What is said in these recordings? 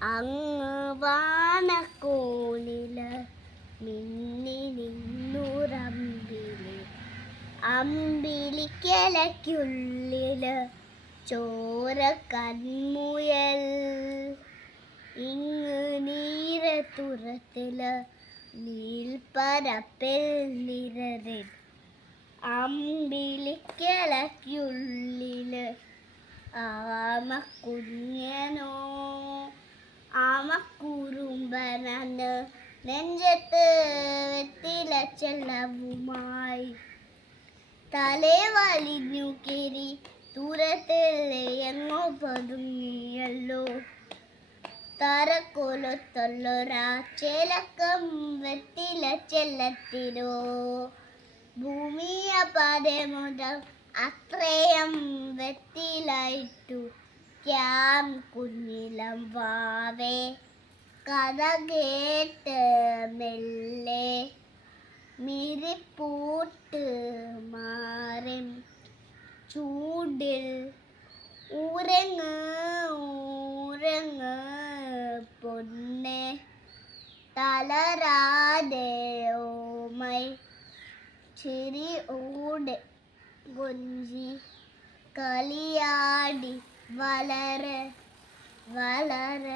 അങ്ങ് വാനക്കോണിൽ മിന്നി നിന്നുറമ്പിൽ. അമ്പിളിക്കലയ്ക്കുള്ളിൽ ചോര കൺമുയൽ. ഇങ്ങ് നീരത്തുറത്തിൽ നീൽപ്പരപ്പിൽ നിരറിൻ അമ്പിളിക്കലയ്ക്കുള്ളിൽ ആമക്കുഞ്ഞനോ ആമക്കുറുമ്പനന്ന് നെഞ്ചത്ത് വെത്തില ചെല്ലവുമായി തലേ വലിഞ്ഞു കയറി ദൂരത്തിലെ എങ്ങോ പതുങ്ങിയല്ലോ. തരക്കൊലത്തൊല്ലൊരാ ചേലക്കം വെത്തില ചെല്ലത്തിലോ. ഭൂമിയ പാതെ മുതൽ അത്രയും വെത്തിലായിട്ടു ക്യാം കുഞ്ഞിലം വാവേ കഥ കേട്ട് മെല്ലെ മിരിപ്പൂട്ട് മാറും ചൂടിൽ ഊരങ്ങ് ഊരങ്ങ് പൊന്നെ തളരാതെ ഓമൈ ചിരി ഓട് കൊഞ്ചി കളിയാടി വളര വളര.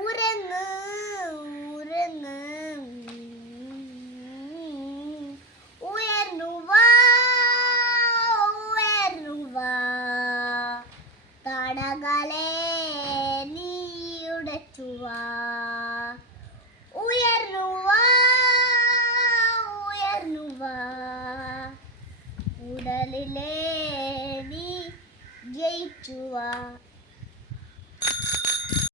ഉരന്ന് ഉരന്ന്. ഉയർന്നു വാ ഉയർന്നു വാ തടകളെ നീയുടച്ചു വാ ഉയർന്നു വാ ഉയർന്നു വാ ഉടലിലെ നീ ജയിച്ചു വാ